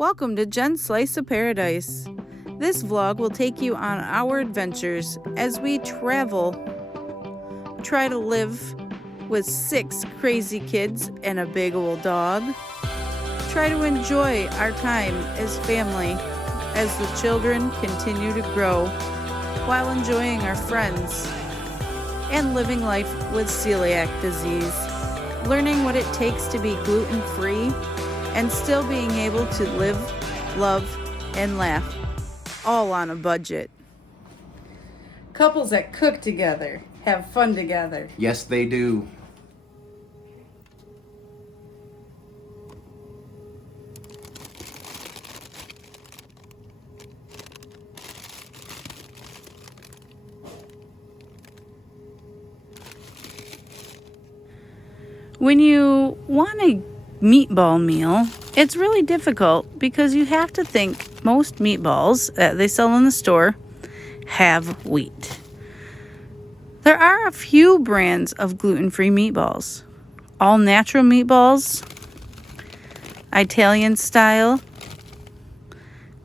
Welcome to Jen's Slice of Paradise. This vlog will take you on our adventures as we travel, try to live with 6 crazy kids and a big old dog, try to enjoy our time as family as the children continue to grow while enjoying our friends and living life with celiac disease, learning what it takes to be gluten-free and still being able to live, love, and laugh, all on a budget. Couples that cook together have fun together. Yes, they do. When you want a meatball meal, it's really difficult because you have to think most meatballs that they sell in the store have wheat. There are a few brands of gluten-free meatballs. All natural meatballs, Italian style,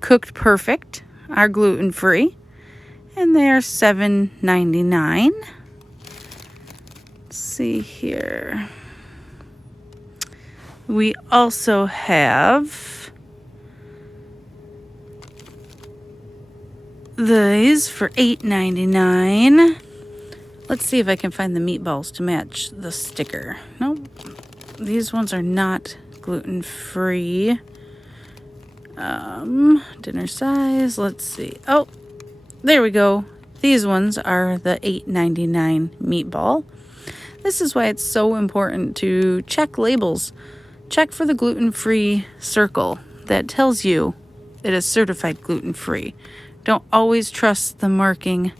cooked perfect, are gluten-free, and they are $7.99. Let's see here. We also have these for $8.99. Let's see if I can find the meatballs to match the sticker. Nope. These ones are not gluten-free. Dinner size. Let's see. Oh, there we go. These ones are the $8.99 meatball. This is why it's so important to check labels. Check for the gluten-free circle that tells you it is certified gluten-free. Don't always trust the marking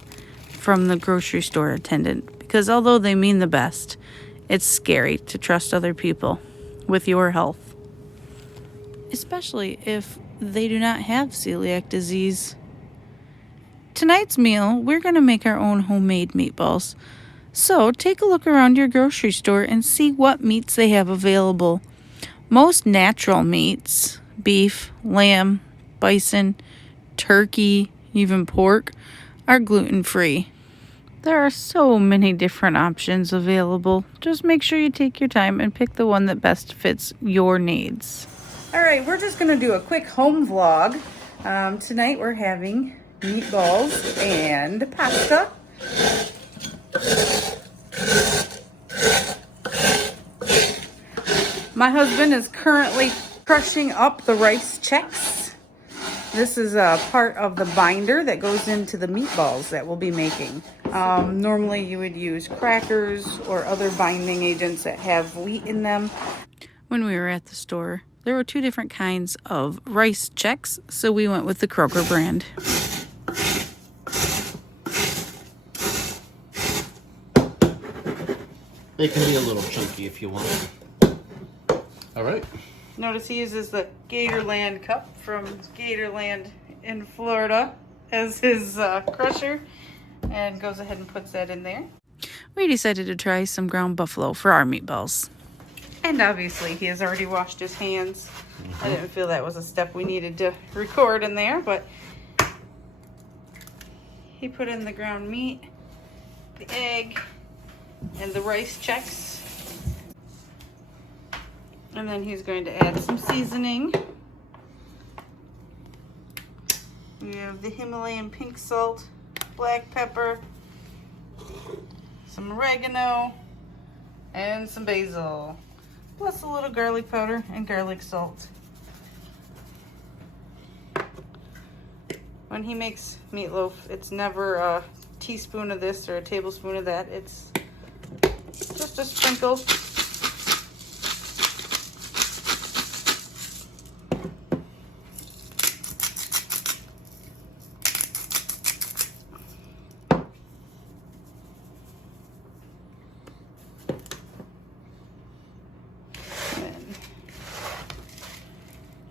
from the grocery store attendant because although they mean the best, it's scary to trust other people with your health, especially if they do not have celiac disease. Tonight's meal, we're going to make our own homemade meatballs. So take a look around your grocery store and see what meats they have available. Most natural meats, beef, lamb, bison, turkey, even pork, are gluten-free. There are so many different options available. Just make sure you take your time and pick the one that best fits your needs. All right, we're just going to do a quick home vlog. Tonight we're having meatballs and pasta. My husband is currently crushing up the rice checks. This is a part of the binder that goes into the meatballs that we'll be making. Normally you would use crackers or other binding agents that have wheat in them. When we were at the store, there were 2 different kinds of rice checks, so we went with the Kroger brand. They can be a little chunky if you want. All right. Notice he uses the Gatorland cup from Gatorland in Florida as his crusher and goes ahead and puts that in there. We decided to try some ground buffalo for our meatballs. And obviously he has already washed his hands. I didn't feel that was a step we needed to record in there, but he put in the ground meat, the egg, and the rice checks. And then he's going to add some seasoning. We have the Himalayan pink salt, black pepper, some oregano, and some basil, plus a little garlic powder and garlic salt. When he makes meatloaf, it's never a teaspoon of this or a tablespoon of that. It's just a sprinkle.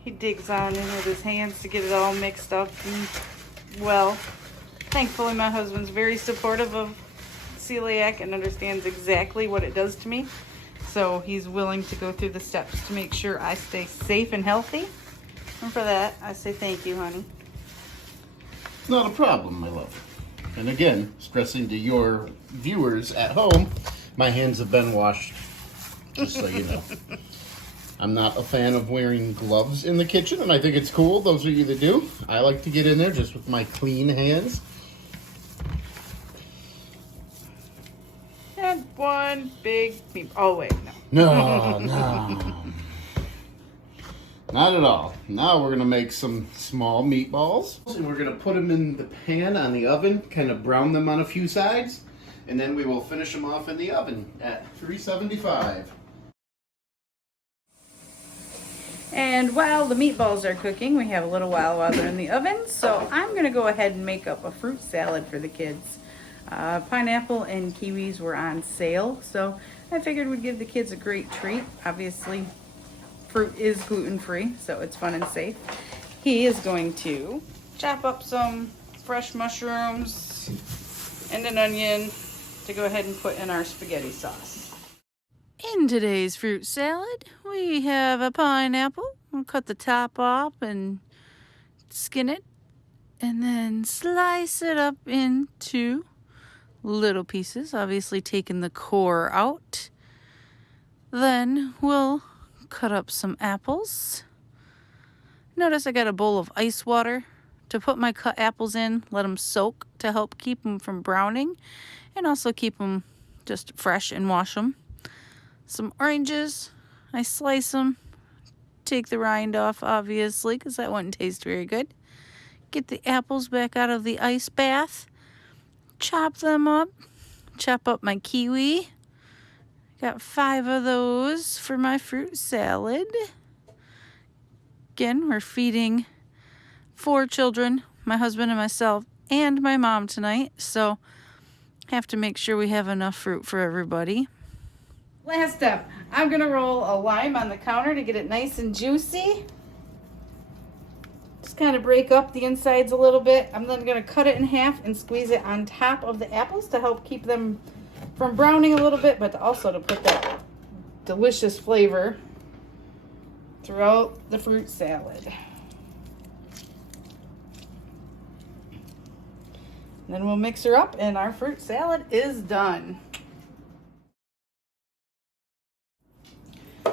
He digs on in with his hands to get it all mixed up. And, well, thankfully my husband's very supportive of celiac and understands exactly what it does to me. So he's willing to go through the steps to make sure I stay safe and healthy. And for that, I say thank you, honey. It's not a problem, my love. And again, stressing to your viewers at home, my hands have been washed, just so you know. I'm not a fan of wearing gloves in the kitchen, and I think it's cool. Those of you that do. I like to get in there just with my clean hands. And one big meatball. Oh, wait, no. No. Not at all. Now we're going to make some small meatballs. And we're going to put them in the pan on the oven, kind of brown them on a few sides, and then we will finish them off in the oven at 375. And while the meatballs are cooking, we have a little while they're in the oven, so I'm going to go ahead and make up a fruit salad for the kids. Pineapple and kiwis were on sale, so I figured we'd give the kids a great treat. Obviously, fruit is gluten-free, so it's fun and safe. He is going to chop up some fresh mushrooms and an onion to go ahead and put in our spaghetti sauce. In today's fruit salad, we have a pineapple. We'll cut the top off and skin it, and then slice it up into little pieces, obviously taking the core out. Then we'll cut up some apples. Notice I got a bowl of ice water to put my cut apples in, let them soak to help keep them from browning and also keep them just fresh and wash them. Some oranges, I slice them, take the rind off obviously because that wouldn't taste very good. Get the apples back out of the ice bath, chop them up, chop up my kiwi. Got 5 of those for my fruit salad. Again, we're feeding 4 children, my husband and myself, and my mom tonight, so have to make sure we have enough fruit for everybody. Last step, I'm gonna roll a lime on the counter to get it nice and juicy. Just kind of break up the insides a little bit. I'm then gonna cut it in half and squeeze it on top of the apples to help keep them from browning a little bit, but also to put that delicious flavor throughout the fruit salad. And then we'll mix her up and our fruit salad is done.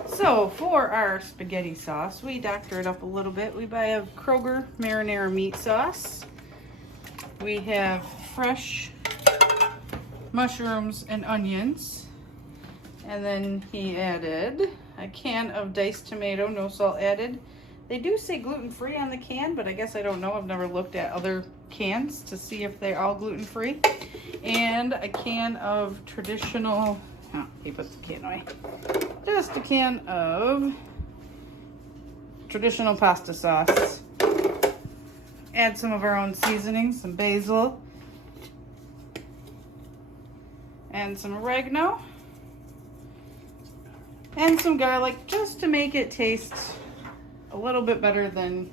So for our spaghetti sauce, we doctor it up a little bit. We buy a Kroger marinara meat sauce. We have fresh mushrooms and onions. And then he added a can of diced tomato, no salt added. They do say gluten-free on the can, but I guess I don't know. I've never looked at other cans to see if they're all gluten-free. And a can of traditional, oh, he puts the can away. Just a can of traditional pasta sauce. Add some of our own seasonings, some basil, and some oregano, and some garlic, just to make it taste a little bit better than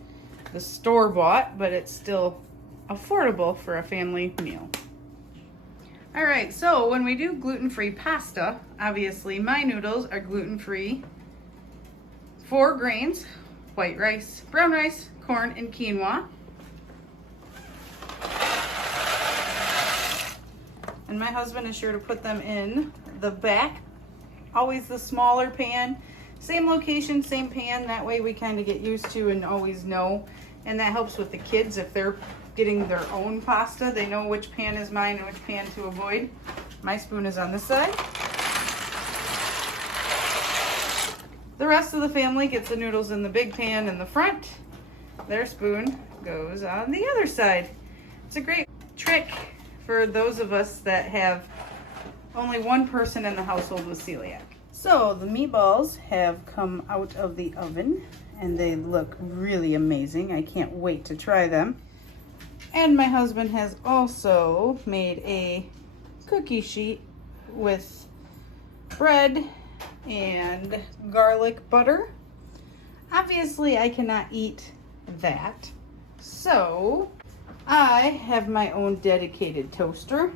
the store-bought, but it's still affordable for a family meal. All right, so when we do gluten-free pasta, obviously my noodles are gluten-free. 4 grains: white rice, brown rice, corn, and quinoa. And my husband is sure to put them in the back, always the smaller pan. Same location, same pan, that way we kind of get used to and always know. And that helps with the kids if they're getting their own pasta. They know which pan is mine and which pan to avoid. My spoon is on this side. The rest of the family gets the noodles in the big pan in the front. Their spoon goes on the other side. It's a great trick for those of us that have only one person in the household with celiac. So the meatballs have come out of the oven and they look really amazing. I can't wait to try them. And my husband has also made a cookie sheet with bread and garlic butter. Obviously, I cannot eat that, so I have my own dedicated toaster,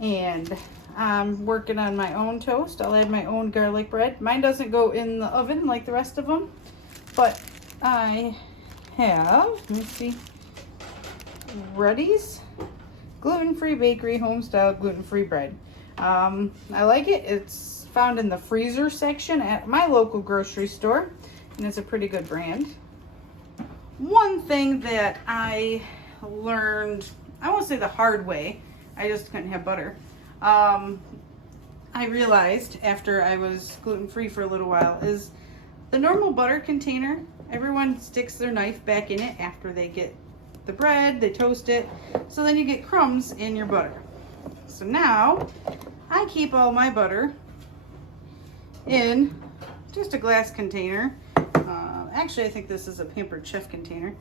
and I'm working on my own toast. I'll add my own garlic bread. Mine doesn't go in the oven like the rest of them, but I have, let me see, Ruddy's Gluten Free Bakery Homestyle Gluten Free Bread. I like it. It's found in the freezer section at my local grocery store, and it's a pretty good brand. One thing that I learned, I won't say the hard way, I just couldn't have butter. I realized after I was gluten-free for a little while is the normal butter container, everyone sticks their knife back in it after they get the bread, they toast it, so then you get crumbs in your butter. So now I keep all my butter in just a glass container. Actually, I think this is a Pampered Chef container.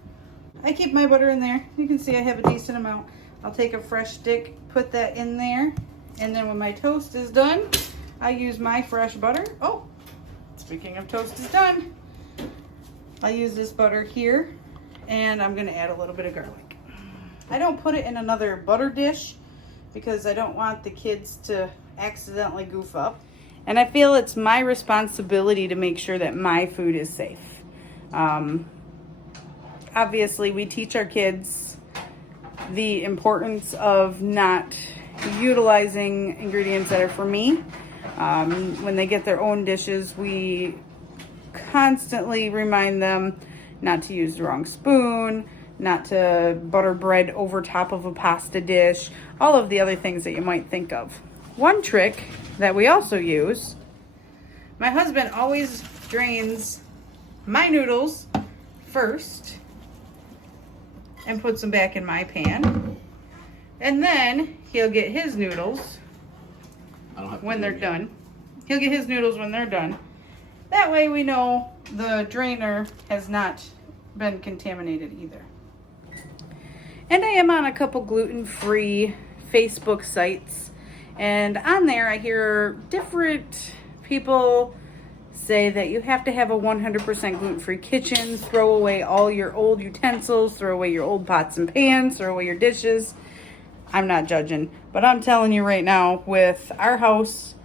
I keep my butter in there. You can see I have a decent amount. I'll take a fresh stick, put that in there, and then when my toast is done, I use my fresh butter. Oh, speaking of toast is done, I use this butter here, and I'm gonna add a little bit of garlic. I don't put it in another butter dish because I don't want the kids to accidentally goof up. And I feel it's my responsibility to make sure that my food is safe. Obviously, we teach our kids the importance of not utilizing ingredients that are for me. When they get their own dishes, we constantly remind them not to use the wrong spoon, not to butter bread over top of a pasta dish, all of the other things that you might think of. One trick that we also use, my husband always drains my noodles first and puts them back in my pan. And then he'll get his noodles when they're done. He'll get his noodles when they're done. That way we know the drainer has not been contaminated either. And I am on a couple gluten-free Facebook sites. And on there I hear different people say that you have to have a 100% gluten-free kitchen, throw away all your old utensils, throw away your old pots and pans, throw away your dishes. I'm not judging, but I'm telling you right now, with our house,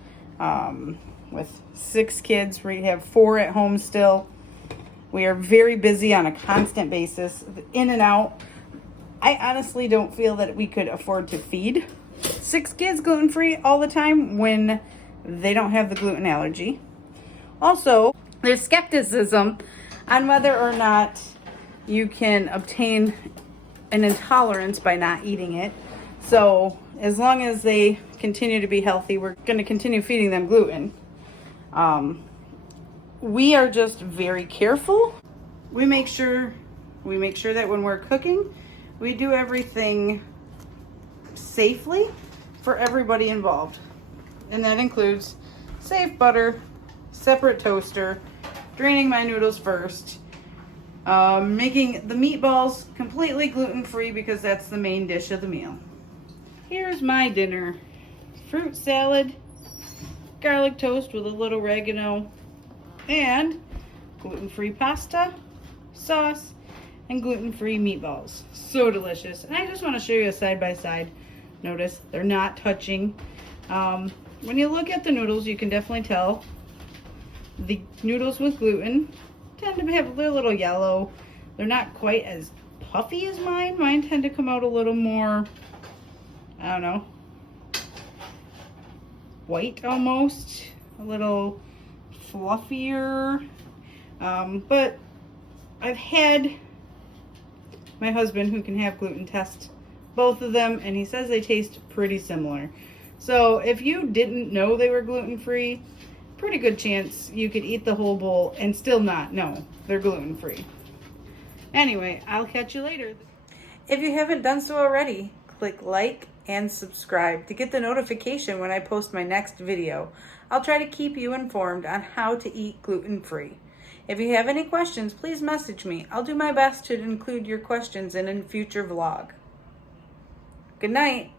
with 6 kids, we have 4 at home still. We are very busy on a constant basis, in and out. I honestly don't feel that we could afford to feed 6 kids gluten-free all the time when they don't have the gluten allergy. Also, there's skepticism on whether or not you can obtain an intolerance by not eating it. So as long as they continue to be healthy, we're going to continue feeding them gluten. We are just very careful. We make sure that when we're cooking, we do everything safely for everybody involved. And that includes safe butter, separate toaster, draining my noodles first, making the meatballs completely gluten-free because that's the main dish of the meal. Here's my dinner: fruit salad, garlic toast with a little oregano, and gluten-free pasta, sauce, and gluten-free meatballs. So delicious. And I just want to show you a side-by-side. Notice they're not touching. When you look at the noodles, you can definitely tell the noodles with gluten tend to have a little yellow. They're not quite as puffy as mine. Mine tend to come out a little more, I don't know, white almost, a little fluffier. But I've had my husband, who can have gluten, test both of them, and he says they taste pretty similar. So if you didn't know they were gluten-free, pretty good chance you could eat the whole bowl and still not know they're gluten-free. Anyway, I'll catch you later. If you haven't done so already, click like and subscribe to get the notification when I post my next video. I'll try to keep you informed on how to eat gluten-free. If you have any questions, please message me. I'll do my best to include your questions in a future vlog. Good night.